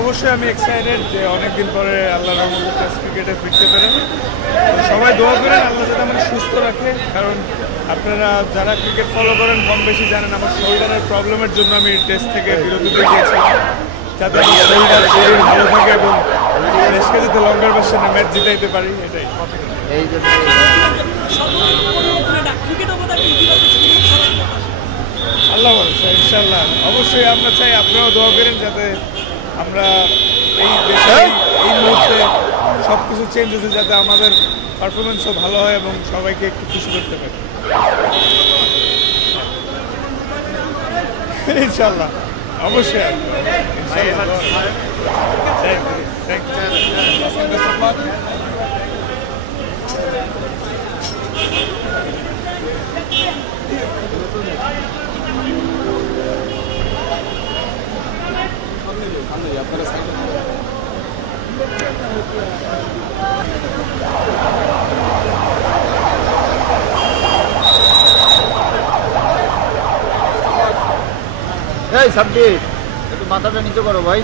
অবশ্যই আমি এক্সাইটেড যে অনেকদিন পরে আল্লাহর রহমতে টেস্ট ক্রিকেটে ফিরতে পেরে। সবাই দোয়া করেন আল্লাহ যাতে আমাকে সুস্থ রাখে, কারণ আপনারা যারা ক্রিকেট ফলো করেন কম বেশি জানেন আমার শোল্ডারের প্রবলেমের জন্য আমি টেস্ট থেকে বিরতিতে গিয়েছিলাম, যাতে শরীর ভালো থাকে এবং দেশকে যাতে লঙ্গার ভার্সনে ম্যাচ জিতাইতে পারি, এটাই। আল্লাহ ভরসা, ইনশাল্লাহ। অবশ্যই আমরা চাই আপনারাও দোয়া করেন যাতে আমরা এই দেশে এই মুহূর্তে সব কিছু চেঞ্জ হচ্ছে, যাতে আমাদের পারফরমেন্সও ভালো হয় এবং সবাইকে একটু খুশি করতে পারি ইনশাল্লাহ। অবশ্যই এই সাব্বির একটু মাথাটা নিচু করো ভাই।